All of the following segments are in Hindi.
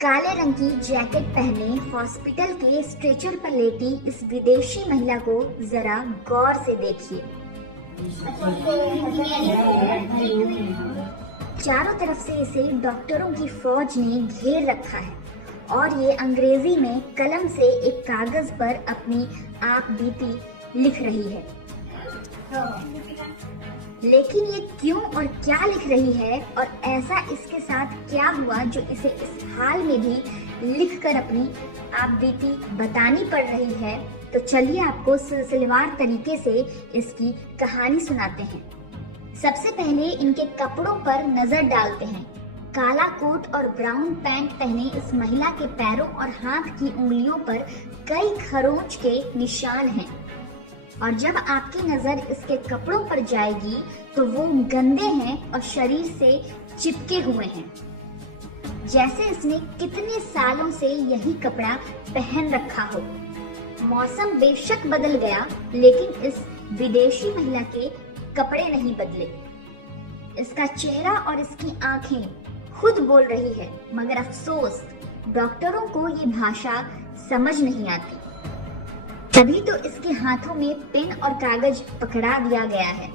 काले रंग की जैकेट पहने हॉस्पिटल के स्ट्रेचर पर लेटी इस विदेशी महिला को जरा गौर से देखिए। चारों तरफ से इसे डॉक्टरों की फौज ने घेर रखा है और ये अंग्रेजी में कलम से एक कागज पर अपनी आप बीती लिख रही है। लेकिन ये क्यों और क्या लिख रही है और ऐसा इसके साथ क्या हुआ जो इसे इस हाल में भी लिखकर अपनी आप बीती बतानी पड़ रही है, तो चलिए आपको सिलसिलेवार तरीके से इसकी कहानी सुनाते हैं। सबसे पहले इनके कपड़ों पर नजर डालते हैं। काला कोट और ब्राउन पैंट पहने इस महिला के पैरों और हाथ की उंगलियों पर कई खरोंच के निशान हैं और जब आपकी नजर इसके कपड़ों पर जाएगी तो वो गंदे हैं और शरीर से चिपके हुए हैं, जैसे इसने कितने सालों से यही कपड़ा पहन रखा हो। मौसम बेशक बदल गया लेकिन इस विदेशी महिला के कपड़े नहीं बदले। इसका चेहरा और इसकी आंखें खुद बोल रही है, मगर अफसोस डॉक्टरों को ये भाषा समझ नहीं आती। तभी तो इसके हाथों में पेन और कागज पकड़ा दिया गया है।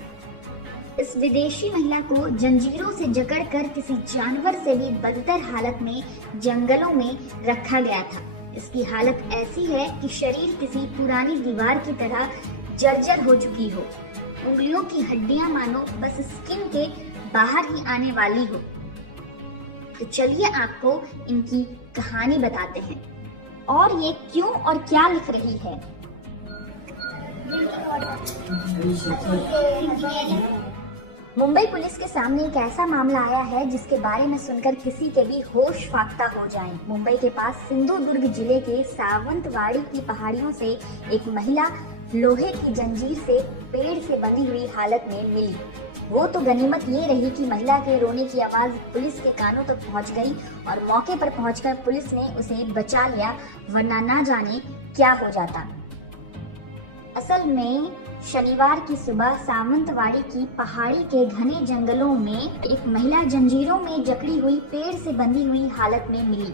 इस विदेशी महिला को जंजीरों से जकड़कर किसी जानवर से भी बदतर हालत में जंगलों में रखा गया था। इसकी हालत ऐसी है कि शरीर किसी पुरानी दीवार की तरह जर्जर हो चुकी हो। उंगलियों की हड्डियां मानो बस स्किन के बाहर ही आने वाली हो। तो चलिए आपको इनकी कहानी बताते हैं और ये क्यों और क्या लिख रही है। मुंबई पुलिस के सामने एक ऐसा मामला आया है जिसके बारे में सुनकर किसी के भी होश फाख्ता हो जाएं। मुंबई के पास सिंधुदुर्ग जिले के सावंतवाड़ी की पहाड़ियों से एक महिला लोहे की जंजीर से पेड़ से बंधी हुई हालत में मिली। वो तो गनीमत ये रही कि महिला के रोने की आवाज पुलिस के कानों तक पहुंच गई और मौके पर पहुंचकर पुलिस ने उसे बचा लिया, वरना ना जाने क्या हो जाता। असल में शनिवार की सुबह सावंतवाड़ी की पहाड़ी के घने जंगलों में एक महिला जंजीरों में जकड़ी हुई पेड़ से बंधी हुई हालत में मिली।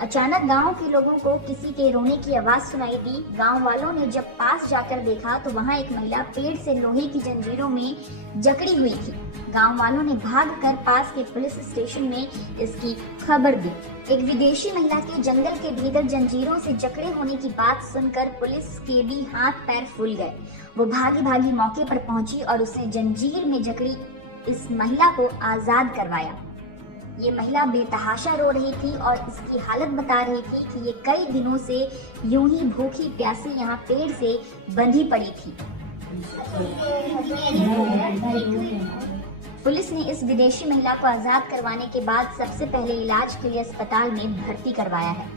अचानक गांव के लोगों को किसी के रोने की आवाज सुनाई दी। गांव वालों ने जब पास जाकर देखा तो वहां एक महिला पेड़ से लोहे की जंजीरों में जकड़ी हुई थी। गांव वालों ने भागकर पास के पुलिस स्टेशन में इसकी खबर दी। एक विदेशी महिला के जंगल के भीतर जंजीरों से जकड़े होने की बात सुनकर पुलिस के भी हाथ पैर फूल गए। वो भागी भागी मौके पर पहुंची और उसने जंजीर में जकड़ी इस महिला को आजाद करवाया। ये महिला बेतहाशा रो रही थी और इसकी हालत बता रही थी कि ये कई दिनों से यूं ही भूखी प्यासी यहाँ पेड़ से बंधी पड़ी थी। पुलिस ने इस विदेशी महिला को आजाद करवाने के बाद सबसे पहले इलाज के लिए अस्पताल में भर्ती करवाया है।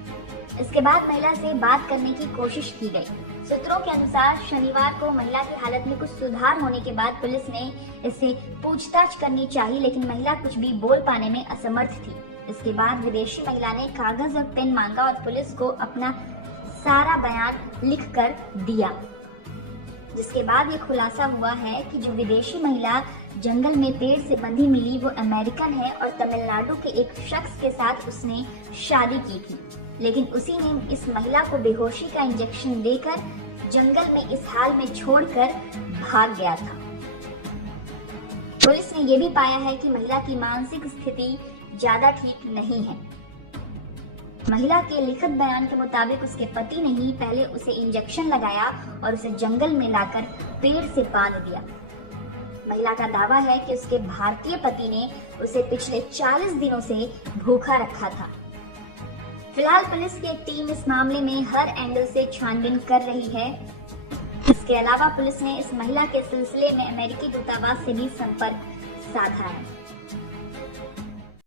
इसके बाद महिला से बात करने की कोशिश की गई। सूत्रों के अनुसार शनिवार को महिला की हालत में कुछ सुधार होने के बाद पुलिस ने इससे पूछताछ करनी चाहिए, लेकिन महिला कुछ भी बोल पाने में असमर्थ थी। इसके बाद विदेशी महिला ने कागज और पेन मांगा और पुलिस को अपना सारा बयान लिखकर दिया, जिसके बाद ये खुलासा हुआ है कि जो विदेशी महिला जंगल में पेड़ से बंधी मिली वो अमेरिकन है और तमिलनाडु के एक शख्स के साथ उसने शादी की थी, लेकिन उसी ने इस महिला को बेहोशी का इंजेक्शन देकर जंगल में इस हाल में छोड़कर भाग गया था। पुलिस ने यह भी पाया है कि महिला की मानसिक स्थिति ज्यादा ठीक नहीं है। महिला के लिखित बयान के मुताबिक उसके पति ने ही पहले उसे इंजेक्शन लगाया और उसे जंगल में लाकर पेड़ से बांध दिया। महिला का दावा है कि उसके भारतीय पति ने उसे पिछले 40 दिनों से भूखा रखा था। फिलहाल पुलिस की एक टीम इस मामले में हर एंगल से छानबीन कर रही है। इसके अलावा पुलिस ने इस महिला के सिलसिले में अमेरिकी दूतावास से भी संपर्क साधा है।